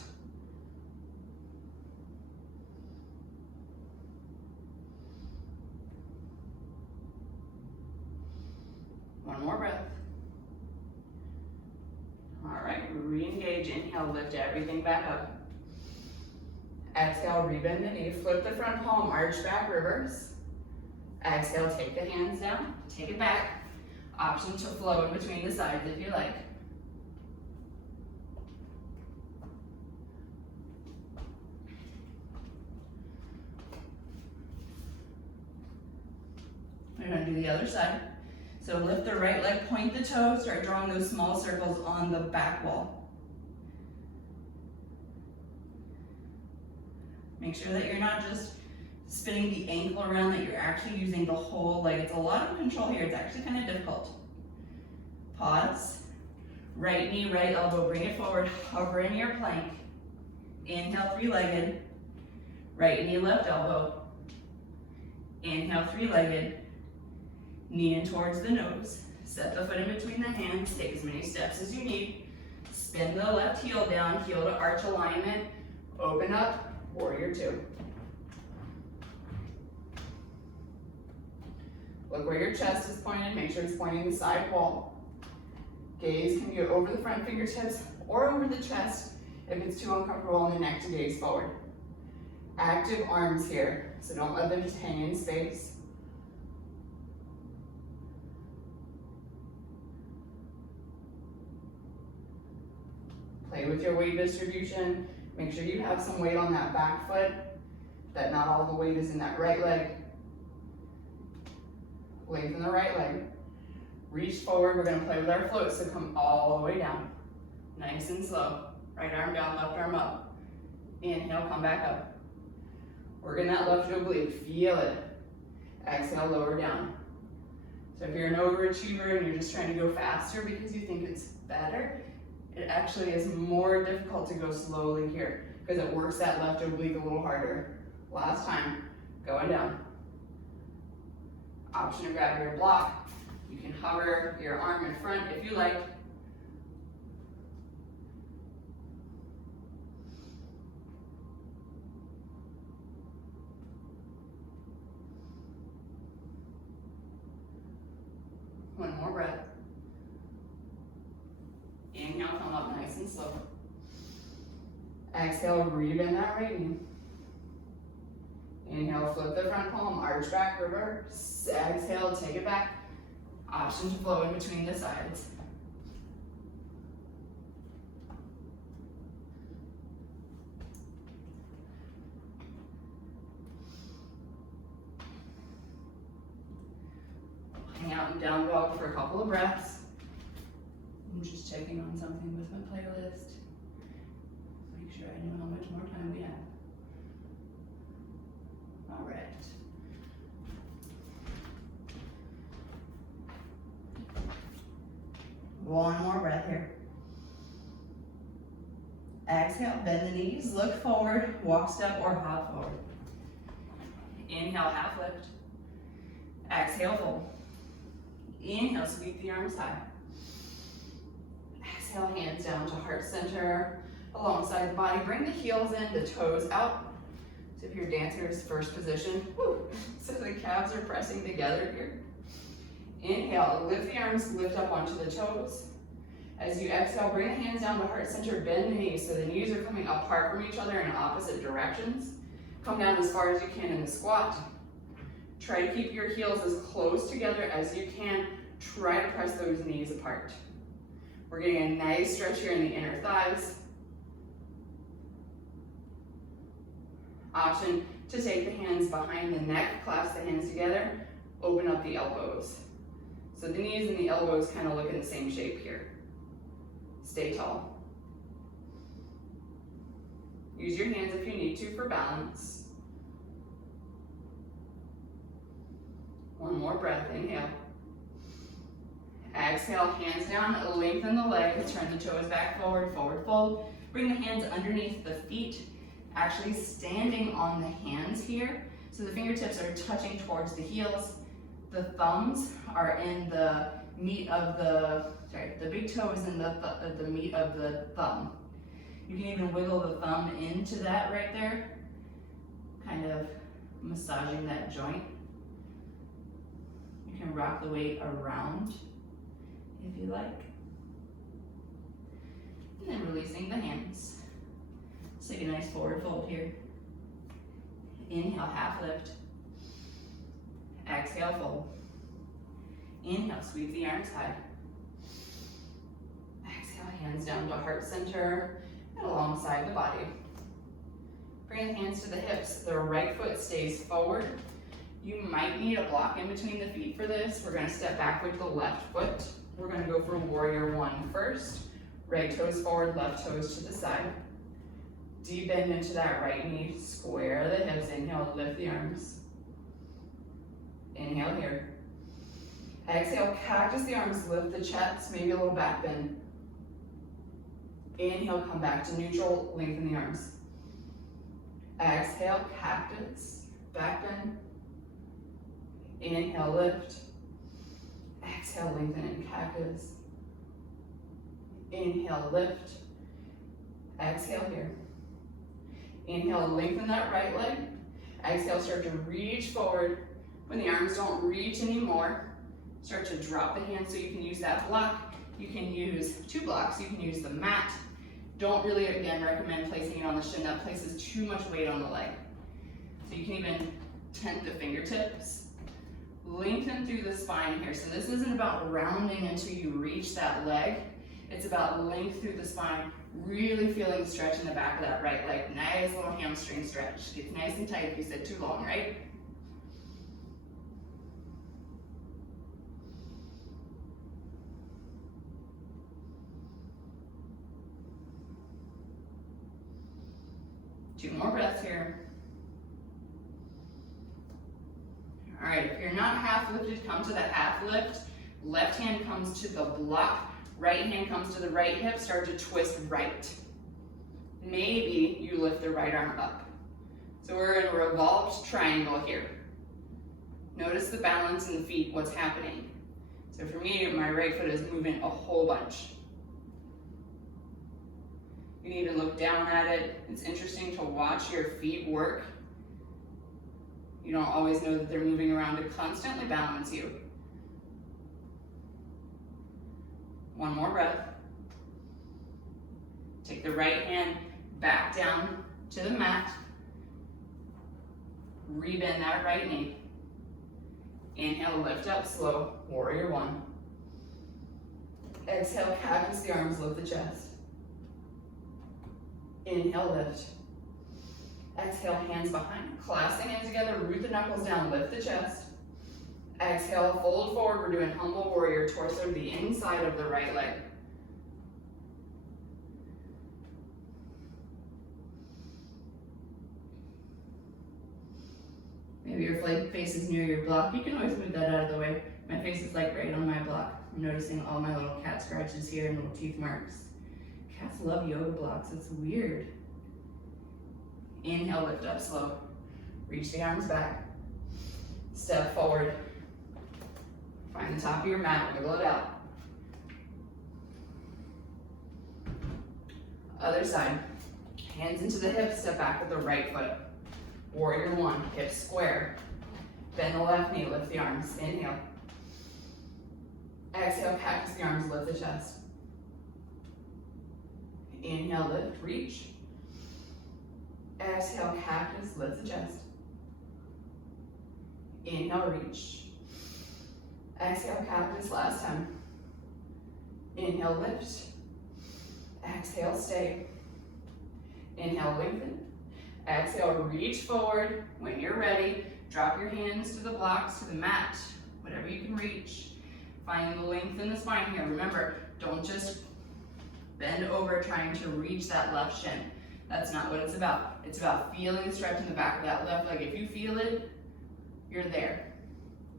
One more breath. All right, re-engage. Inhale, lift everything back up. Exhale, rebend the knee, flip the front palm, arch back, reverse. Exhale, take the hands down, take it back. Option to flow in between the sides if you like. We're gonna do the other side. So lift the right leg, point the toes, start drawing those small circles on the back wall. Make sure that you're not just spinning the ankle around, that you're actually using the whole leg. It's a lot of control here. It's actually kind of difficult. Pause. Right knee, right elbow, bring it forward, hover in your plank. Inhale, three-legged. Right knee, left elbow. Inhale, three-legged. Knee in towards the nose. Set the foot in between the hands. Take as many steps as you need. Spin the left heel down, heel to arch alignment. Open up, warrior two. Look where your chest is pointed. Make sure it's pointing the side wall. Gaze can go over the front fingertips or over the chest if it's too uncomfortable on the neck to gaze forward. Active arms here, so don't let them just hang in space. Play with your weight distribution. Make sure you have some weight on that back foot, that not all the weight is in that right leg. Lengthen the right leg. Reach forward, we're gonna play with our float, so come all the way down. Nice and slow. Right arm down, left arm up. Inhale, come back up. Work in that left oblique, feel it. Exhale, lower down. So if you're an overachiever and you're just trying to go faster because you think it's better, it actually is more difficult to go slowly here because it works that left oblique a little harder. Last time, going down. Option to grab your block. You can hover your arm in front if you like. One more breath. Inhale, come up nice and slow. Exhale, rebend that right knee. Inhale, flip the front palm, arch back, reverse. Exhale, take it back. Option to flow in between the sides. Hang out in down dog for a couple of breaths. I'm just checking on something with my playlist. Make sure I know how much more time we have. All right. One more breath here. Exhale, bend the knees, look forward, walk step or hop forward. Inhale, half lift. Exhale, fold. Inhale, sweep the arms high. Exhale, hands down to heart center, alongside the body. Bring the heels in, the toes out. So if your dancer's first position, woo, so the calves are pressing together here. Inhale, lift the arms, lift up onto the toes. As you exhale, bring the hands down to heart center, bend the knees. So the knees are coming apart from each other in opposite directions. Come down as far as you can in the squat. Try to keep your heels as close together as you can. Try to press those knees apart. We're getting a nice stretch here in the inner thighs. Option to take the hands behind the neck, clasp the hands together, open up the elbows. So the knees and the elbows kind of look in the same shape here. Stay tall. Use your hands if you need to for balance. One more breath, inhale. Exhale, hands down, lengthen the legs, turn the toes back forward, forward fold. Bring the hands underneath the feet, actually standing on the hands here. So the fingertips are touching towards the heels. The thumbs are in the meat of the big toe is in the meat of the thumb. You can even wiggle the thumb into that right there, kind of massaging that joint. You can rock the weight around if you like. And then releasing the hands. Let's take a nice forward fold here. Inhale, half lift. Exhale, fold. Inhale, sweep the arms high. Exhale, hands down to heart center and alongside the body. Bring the hands to the hips. The right foot stays forward. You might need a block in between the feet for this. We're gonna step back with the left foot. We're gonna go for warrior one first. Right toes forward, left toes to the side. Deep bend into that right knee. Square the hips. Inhale, lift the arms. Inhale here. Exhale, cactus the arms, lift the chest, maybe a little back bend. Inhale, come back to neutral, lengthen the arms. Exhale, cactus, back bend. Inhale, lift. Exhale, lengthen in cactus. Inhale, lift. Exhale here. Inhale, lengthen that right leg. Exhale, start to reach forward. When the arms don't reach anymore, start to drop the hands so you can use that block. You can use two blocks. You can use the mat. Don't really, again, recommend placing it on the shin. That places too much weight on the leg. So you can even tent the fingertips. Lengthen through the spine here. So this isn't about rounding until you reach that leg. It's about length through the spine, really feeling the stretch in the back of that right leg. Nice little hamstring stretch. It's nice and tight if you sit too long, right? Two more breaths here. All right, if you're not half lifted, come to the half lift. Left hand comes to the block. Right hand comes to the right hip. Start to twist right. Maybe you lift the right arm up. So we're in a revolved triangle here. Notice the balance in the feet, what's happening. So for me, my right foot is moving a whole bunch. You can even look down at it. It's interesting to watch your feet work. You don't always know that they're moving around to constantly balance you. One more breath. Take the right hand back down to the mat. Rebend that right knee. Inhale, lift up slow, warrior one. Exhale, cactus the arms, lift the chest. Inhale, lift. Exhale, hands behind. Clasp the hands together, root the knuckles down, lift the chest. Exhale, fold forward. We're doing humble warrior, torso to the inside of the right leg. Maybe your face is near your block. You can always move that out of the way. My face is like right on my block. I'm noticing all my little cat scratches here and little teeth marks. Cats love yoga blocks, it's weird. Inhale, lift up slow. Reach the arms back. Step forward. Find the top of your mat, wiggle it out. Other side. Hands into the hips, step back with the right foot. Warrior one, hips square. Bend the left knee, lift the arms. Inhale. Exhale, cactus the arms, lift the chest. Inhale, lift, reach. Exhale, cactus, lift the chest. Inhale, reach. Exhale, cactus, last time. Inhale, lift. Exhale, stay. Inhale, lengthen. Exhale, reach forward. When you're ready, drop your hands to the blocks, to the mat, whatever you can reach. Find the length in the spine here. Remember, don't just bend over trying to reach that left shin. That's not what it's about. It's about feeling the stretch in the back of that left leg. If you feel it, you're there.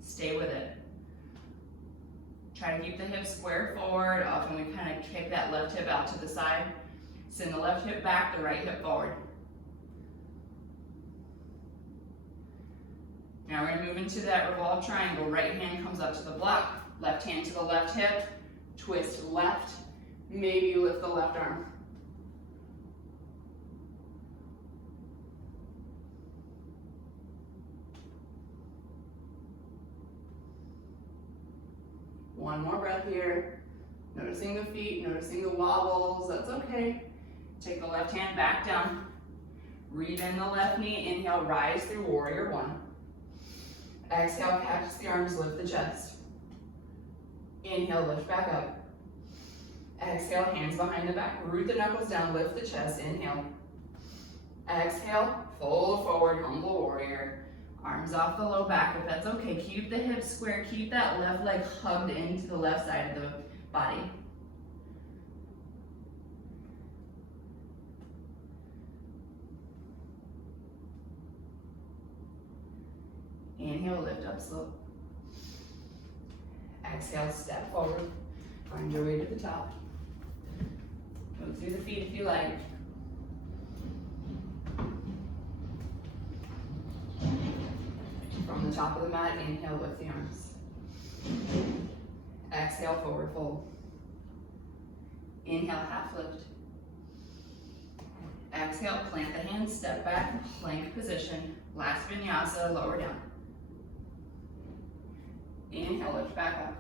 Stay with it. Try to keep the hips square forward. Often we kind of kick that left hip out to the side. Send the left hip back, the right hip forward. Now we're gonna move into that revolved triangle. Right hand comes up to the block, left hand to the left hip, twist left. Maybe you lift the left arm. One more breath here. Noticing the feet, noticing the wobbles, that's okay. Take the left hand back down. Rebend the left knee, inhale, rise through warrior one. Exhale, cactus the arms, lift the chest. Inhale, lift back up. Exhale, hands behind the back, root the knuckles down, lift the chest, inhale. Exhale, fold forward, humble warrior. Arms off the low back if that's okay. Keep the hips square, keep that left leg hugged into the left side of the body. Inhale, lift up slow. Exhale, step forward. Find your way to the top. Move through the feet if you like. From the top of the mat, inhale, lift the arms. Exhale, forward fold. Inhale, half lift. Exhale, plant the hands, step back, plank position. Last vinyasa, lower down. Inhale, lift back up.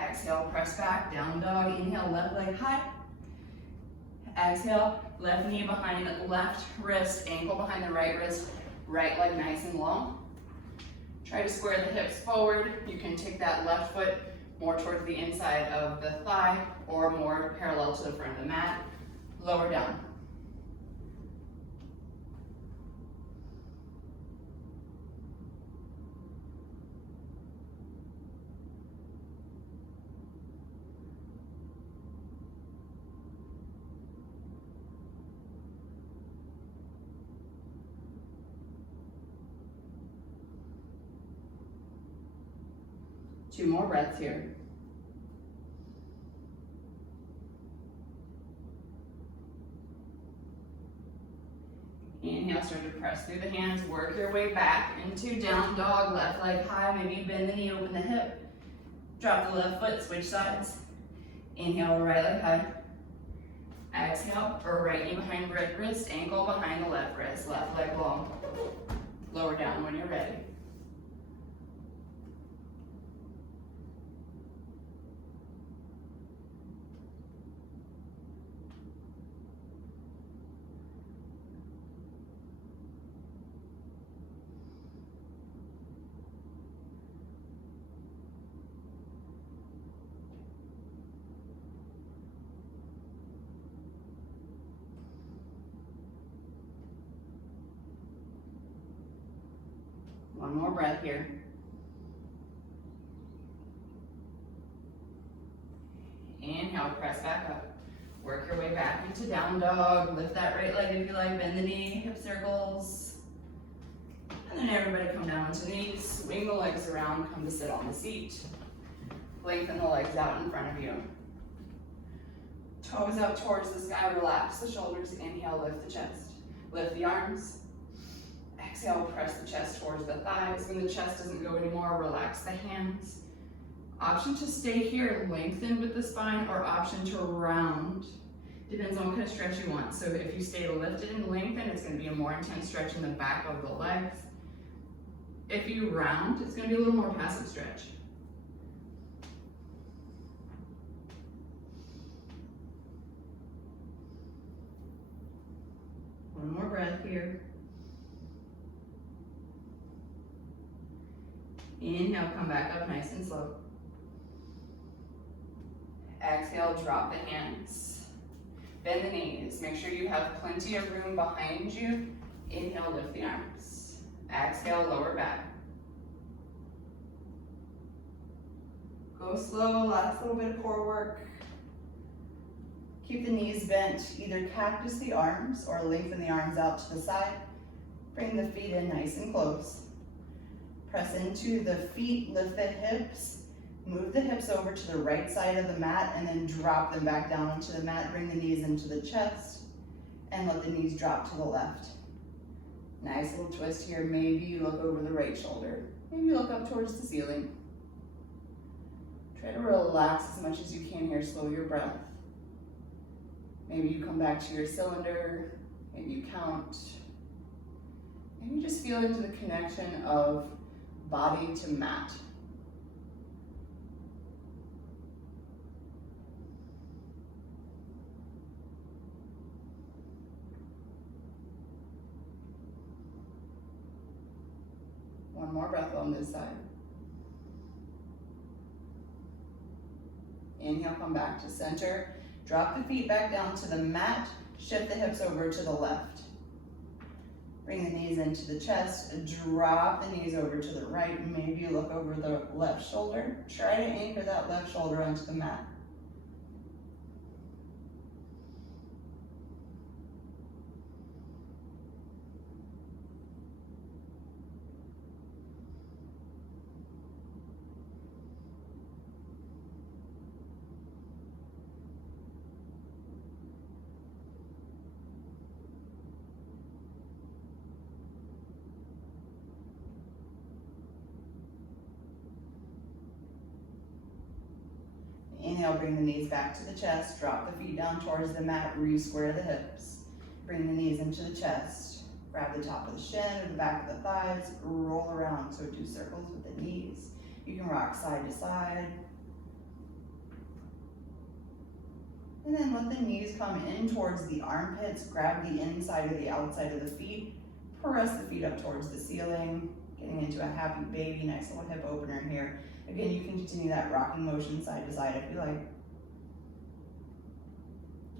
Exhale, press back, down dog. Inhale, left leg high. Exhale, left knee behind the left wrist, ankle behind the right wrist, right leg nice and long. Try to square the hips forward. You can take that left foot more towards the inside of the thigh or more parallel to the front of the mat. Lower down. Two more breaths here. Inhale, start to press through the hands, work your way back into down dog, left leg high, maybe you bend the knee, open the hip. Drop the left foot, switch sides. Inhale, right leg high. Exhale, or right knee behind right wrist, ankle behind the left wrist, left leg long. Lower down when you're ready. One more breath here. Inhale, press back up. Work your way back into down dog. Lift that right leg if you like, bend the knee, hip circles. And then everybody come down to knees, swing the legs around, come to sit on the seat. Lengthen the legs out in front of you. Toes up towards the sky, relax the shoulders. Inhale, lift the chest. Lift the arms. Exhale, press the chest towards the thighs. When the chest doesn't go anymore, relax the hands. Option to stay here, lengthen with the spine, or option to round. Depends on what kind of stretch you want. So if you stay lifted and lengthened, it's going to be a more intense stretch in the back of the legs. If you round, it's going to be a little more passive stretch. One more breath here. Inhale, come back up nice and slow. Exhale, drop the hands. Bend the knees. Make sure you have plenty of room behind you. Inhale, lift the arms. Exhale, lower back. Go slow, last little bit of core work. Keep the knees bent. Either cactus the arms or lengthen the arms out to the side. Bring the feet in nice and close. Press into the feet, lift the hips, move the hips over to the right side of the mat and then drop them back down onto the mat. Bring the knees into the chest and let the knees drop to the left. Nice little twist here. Maybe you look over the right shoulder. Maybe you look up towards the ceiling. Try to relax as much as you can here. Slow your breath. Maybe you come back to your cylinder. Maybe you count. Maybe just feel into the connection of body to mat. One more breath on this side. Inhale, come back to center. Drop the feet back down to the mat. Shift the hips over to the left. Bring the knees into the chest. Drop the knees over to the right. Maybe you look over the left shoulder. Try to anchor that left shoulder onto the mat. Inhale, bring the knees back to the chest, drop the feet down towards the mat, re-square the hips. Bring the knees into the chest, grab the top of the shin or the back of the thighs, roll around, so do circles with the knees. You can rock side to side. And then let the knees come in towards the armpits, grab the inside or the outside of the feet, press the feet up towards the ceiling, getting into a happy baby, nice little hip opener here. Again, you can continue that rocking motion side to side if you like.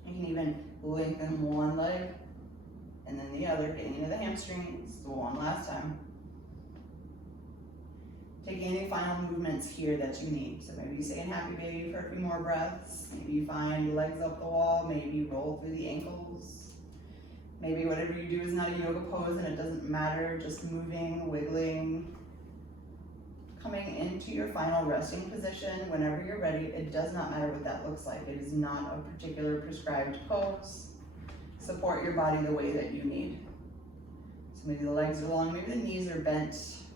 You can even lengthen one leg and then the other, getting into the hamstrings. One last time. Take any final movements here that you need. So maybe you stay in happy baby for a few more breaths. Maybe you find your legs up the wall. Maybe you roll through the ankles. Maybe whatever you do is not a yoga pose and it doesn't matter. Just moving, wiggling. Coming into your final resting position whenever you're ready. It does not matter what that looks like. It is not a particular prescribed pose. Support your body the way that you need. So maybe the legs are long, maybe the knees are bent.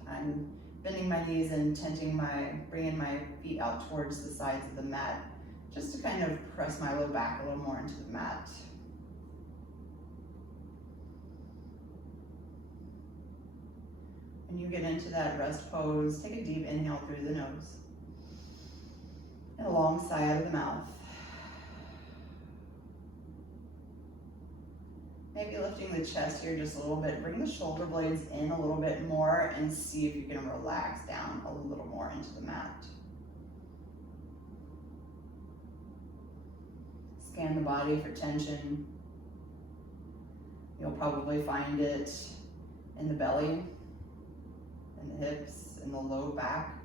I'm bending my knees and bringing my feet out towards the sides of the mat, just to kind of press my low back a little more into the mat. When you get into that rest pose, take a deep inhale through the nose and a long sigh out of the mouth. Maybe lifting the chest here just a little bit. Bring the shoulder blades in a little bit more and see if you can relax down a little more into the mat. Scan the body for tension. You'll probably find it in the belly, in the hips, in the low back.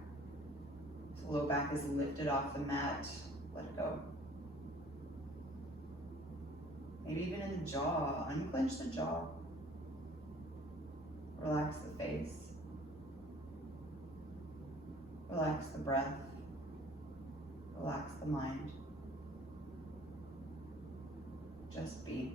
If the low back is lifted off the mat, let it go. Maybe even in the jaw, unclench the jaw. Relax the face. Relax the breath. Relax the mind. Just be.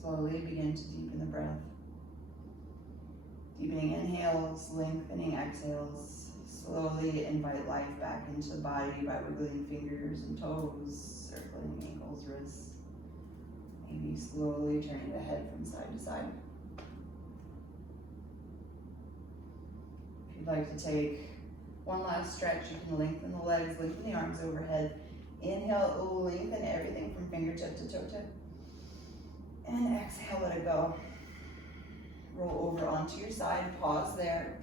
Slowly begin to deepen the breath. Deepening inhales, lengthening exhales. Slowly invite life back into the body by wiggling fingers and toes, circling ankles, wrists. Maybe slowly turning the head from side to side. If you'd like to take one last stretch, you can lengthen the legs, lengthen the arms overhead. Inhale, lengthen everything from fingertip to toe tip. And exhale, let it go. Roll over onto your side, pause there.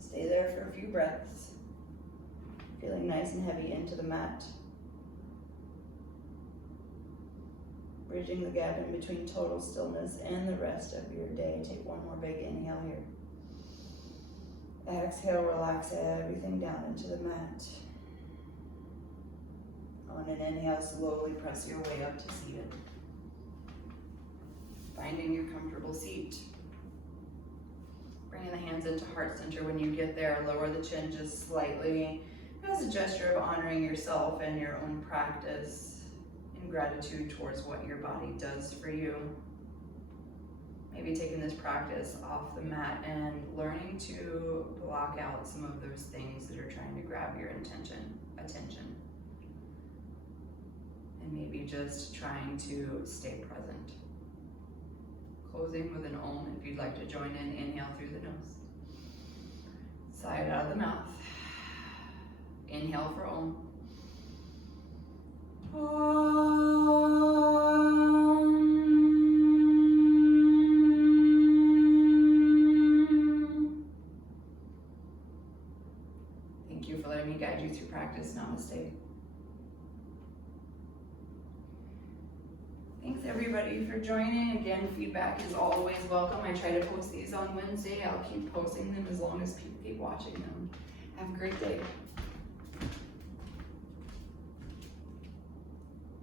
Stay there for a few breaths. Feeling nice and heavy into the mat. Bridging the gap in between total stillness and the rest of your day. Take one more big inhale here. Exhale, relax everything down into the mat. On an inhale, slowly press your way up to seated. Finding your comfortable seat. Bringing the hands into heart center when you get there. Lower the chin just slightly as a gesture of honoring yourself and your own practice in gratitude towards what your body does for you. Maybe taking this practice off the mat and learning to block out some of those things that are trying to grab your attention. And maybe just trying to stay present. Closing with an Om if you'd like to join in. Inhale through the nose. Sigh out of the mouth. Inhale for Om. Thank you for letting me guide you through practice. Namaste. Thanks everybody for joining. Again, feedback is always welcome. I try to post these on Wednesday. I'll keep posting them as long as people keep watching them. Have a great day.